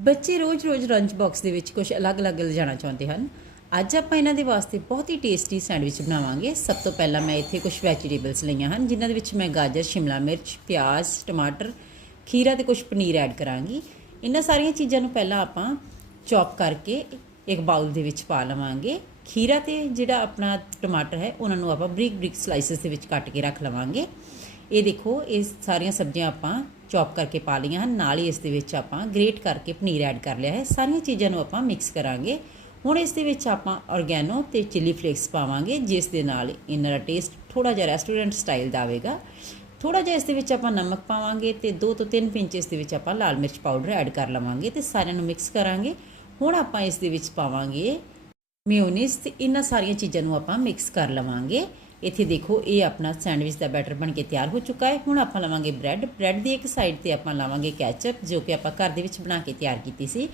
ਬੱਚੇ ਰੋਜ਼-ਰੋਜ਼ lunch box ਦੇ ਵਿੱਚ ਕੁਝ ਅਲੱਗ-ਅਲੱਗ ਲਿਜਾਣਾ ਚਾਹੁੰਦੇ ਹਨ। ਅੱਜ ਆਪਾਂ ਇਹਨਾਂ ਦੇ ਵਾਸਤੇ ਬਹੁਤ ਹੀ ਟੇਸਟੀ ਸੈਂਡਵਿਚ ਬਣਾਵਾਂਗੇ। ਸਭ ਤੋਂ ਪਹਿਲਾਂ ਮੈਂ ਇੱਥੇ ਕੁਝ ਵੈਜੀਟੇਬਲਸ ਲਈਆਂ ਹਨ, ਜਿਨ੍ਹਾਂ ਦੇ ਵਿੱਚ ਮੈਂ ਗਾਜਰ, ਸ਼ਿਮਲਾ ਮਿਰਚ, ਪਿਆਜ਼, ਟਮਾਟਰ, ਖੀਰਾ ਤੇ ਕੁਝ ਪਨੀਰ ਐਡ ਕਰਾਂਗੀ। ਇਹਨਾਂ ਸਾਰੀਆਂ ਚੀਜ਼ਾਂ ਨੂੰ ਪਹਿਲਾਂ ਆਪਾਂ ਚੌਪ ਕਰਕੇ ਇੱਕ ਬਾਉਲ ਦੇ ਵਿੱਚ ਪਾ ਲਵਾਂਗੇ। ਖੀਰਾ ਤੇ ਜਿਹੜਾ ਆਪਣਾ ਟਮਾਟਰ ਹੈ, ਉਹਨਾਂ ਨੂੰ ਆਪਾਂ ਬਰੀਕ ਬਰੀਕ ਸਲਾਈਸਸ ਦੇ ਵਿੱਚ ਕੱਟ ਕੇ ਰੱਖ ਲਵਾਂਗੇ। ਇਹ ਦੇਖੋ, ਇਹ ਸਾਰੀਆਂ ਸਬਜ਼ੀਆਂ ਆਪਾਂ ਚੌਪ ਕਰਕੇ ਪਾ ਲਈਆਂ ਹਨ। ਨਾਲ ਹੀ ਇਸ ਦੇ ਵਿੱਚ ਆਪਾਂ ਗ੍ਰੇਟ ਕਰਕੇ ਪਨੀਰ ਐਡ ਕਰ ਲਿਆ ਹੈ। ਸਾਰੀਆਂ ਚੀਜ਼ਾਂ ਨੂੰ ਆਪਾਂ ਮਿਕਸ ਕਰਾਂਗੇ। ਹੁਣ ਇਸ ਦੇ ਵਿੱਚ ਆਪਾਂ ਔਰਗੈਨੋ ਤੇ ਚਿੱਲੀ ਫਲੇਕਸ ਪਾਵਾਂਗੇ, ਜਿਸ ਦੇ ਨਾਲ ਇਹਨਾਂ ਦਾ ਟੇਸਟ ਥੋੜਾ ਜਿਹਾ ਰੈਸਟੋਰੈਂਟ ਸਟਾਈਲ ਦਾ ਆਵੇਗਾ। ਥੋੜਾ ਜਿਹਾ ਇਸ ਦੇ ਵਿੱਚ ਆਪਾਂ ਨਮਕ ਪਾਵਾਂਗੇ ਤੇ 2 ਤੋਂ 3 ਪਿੰਚ ਇਸ ਦੇ ਵਿੱਚ ਆਪਾਂ ਲਾਲ ਮਿਰਚ ਪਾਊਡਰ ਐਡ ਕਰ ਲਵਾਂਗੇ ਤੇ ਸਾਰਿਆਂ ਨੂੰ ਮਿਕਸ ਕਰਾਂਗੇ। ਹੁਣ ਆਪਾਂ ਇਸ ਦੇ ਵਿੱਚ ਪਾਵਾਂਗੇ ਮਿਓਨੀਜ਼ ਤੇ ਇਹਨਾਂ ਸਾਰੀਆਂ ਚੀਜ਼ਾਂ ਨੂੰ ਆਪਾਂ ਮਿਕਸ ਕਰ ਲਵਾਂਗੇ। ਇੱਥੇ ਦੇਖੋ, ਇਹ ਆਪਣਾ ਸੈਂਡਵਿਚ ਦਾ ਬੈਟਰ ਬਣ ਕੇ ਤਿਆਰ ਹੋ ਚੁੱਕਾ ਹੈ। ਹੁਣ ਆਪਾਂ ਲਵਾਂਗੇ ਬ੍ਰੈਡ। ਬ੍ਰੈਡ ਦੀ ਇੱਕ ਸਾਈਡ ਤੇ ਆਪਾਂ ਲਾਵਾਂਗੇ ਕੈਚਅਪ, ਜੋ ਕਿ ਆਪਾਂ ਘਰ ਦੇ ਵਿੱਚ ਬਣਾ ਕੇ ਤਿਆਰ ਕੀਤੀ ਸੀ।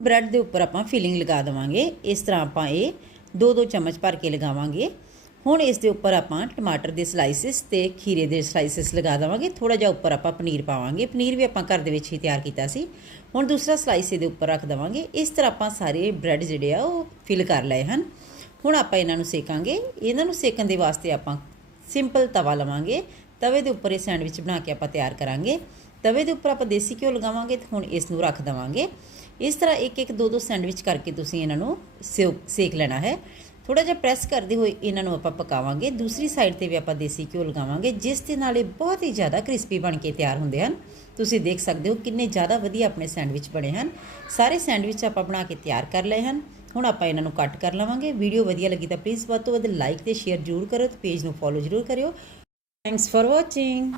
ਬ੍ਰੈਡ ਦੇ ਉੱਪਰ ਆਪਾਂ ਫਿਲਿੰਗ ਲਗਾ ਦੇਵਾਂਗੇ। ਇਸ ਤਰ੍ਹਾਂ ਆਪਾਂ ਇਹ ਦੋ ਦੋ ਚਮਚ ਭਰ ਕੇ ਲਗਾਵਾਂਗੇ। ਹੁਣ ਇਸ ਦੇ ਉੱਪਰ ਆਪਾਂ ਟਮਾਟਰ ਦੇ ਸਲਾਈਸਿਸ ਤੇ ਖੀਰੇ ਦੇ ਸਲਾਈਸਿਸ ਲਗਾ ਦੇਵਾਂਗੇ। ਥੋੜਾ ਜਿਹਾ ਉੱਪਰ ਆਪਾਂ ਪਨੀਰ ਪਾਵਾਂਗੇ। ਪਨੀਰ ਵੀ ਆਪਾਂ ਘਰ ਦੇ ਵਿੱਚ ਹੀ ਤਿਆਰ ਕੀਤਾ ਸੀ। ਹੁਣ ਦੂਸਰਾ ਸਲਾਈਸ ਇਹਦੇ ਉੱਪਰ ਰੱਖ ਦੇਵਾਂਗੇ। ਇਸ ਤਰ੍ਹਾਂ ਆਪਾਂ ਸਾਰੇ ਬ੍ਰੈਡ ਜਿਹੜੇ ਆ ਉਹ ਫਿਲ ਕਰ ਲਏ ਹਨ। ਹੁਣ ਆਪਾਂ ਇਹਨਾਂ ਨੂੰ ਸੇਕਾਂਗੇ। ਇਹਨਾਂ ਨੂੰ ਸੇਕਣ ਦੇ ਵਾਸਤੇ ਆਪਾਂ ਸਿੰਪਲ ਤਵਾ ਲਵਾਂਗੇ। ਤਵੇ ਦੇ ਉੱਪਰ ਇਹ ਸੈਂਡਵਿਚ ਬਣਾ ਕੇ ਆਪਾਂ ਤਿਆਰ ਕਰਾਂਗੇ। ਤਵੇ ਦੇ ਉੱਪਰ ਆਪਾਂ ਦੇਸੀ ਘਿਓ ਲਗਾਵਾਂਗੇ ਤੇ ਹੁਣ ਇਸ ਨੂੰ ਰੱਖ ਦੇਵਾਂਗੇ। ਇਸ ਤਰ੍ਹਾਂ ਇੱਕ ਇੱਕ ਦੋ ਦੋ ਸੈਂਡਵਿਚ ਕਰਕੇ ਤੁਸੀਂ ਇਹਨਾਂ ਨੂੰ ਸਿਓ- ਸੇਕ ਲੈਣਾ ਹੈ। ਥੋੜਾ ਜਿਹਾ ਪ੍ਰੈਸ ਕਰਦੇ ਹੋਏ ਇਹਨਾਂ ਨੂੰ ਆਪਾਂ ਪਕਾਵਾਂਗੇ। ਦੂਸਰੀ ਸਾਈਡ ਤੇ ਵੀ ਆਪਾਂ ਦੇਸੀ ਘਿਓ ਲਗਾਵਾਂਗੇ, ਜਿਸ ਦੇ ਨਾਲ ਇਹ ਬਹੁਤ ਹੀ ਜ਼ਿਆਦਾ ਕ੍ਰਿਸਪੀ ਬਣ ਕੇ ਤਿਆਰ ਹੁੰਦੇ ਹਨ। ਤੁਸੀਂ ਦੇਖ ਸਕਦੇ ਹੋ ਕਿੰਨੇ ਜ਼ਿਆਦਾ ਵਧੀਆ ਆਪਣੇ ਸੈਂਡਵਿਚ ਬਣੇ ਹਨ। ਸਾਰੇ ਸੈਂਡਵਿਚ ਆਪਾਂ ਬਣਾ ਕੇ ਤਿਆਰ ਕਰ ਲਏ ਹਨ। ਹੁਣ ਆਪਾਂ ਇਹਨਾਂ ਨੂੰ ਕੱਟ ਕਰ ਲਵਾਂਗੇ। ਵੀਡੀਓ ਵਧੀਆ ਲੱਗੀ ਤਾਂ ਪਲੀਜ਼ ਵੱਧ ਤੋਂ ਵੱਧ ਲਾਈਕ ਤੇ ਸ਼ੇਅਰ ਜ਼ਰੂਰ ਕਰੋ ਤੇ ਪੇਜ ਨੂੰ ਫੋਲੋ ਜ਼ਰੂਰ ਕਰਿਓ। Thanks for watching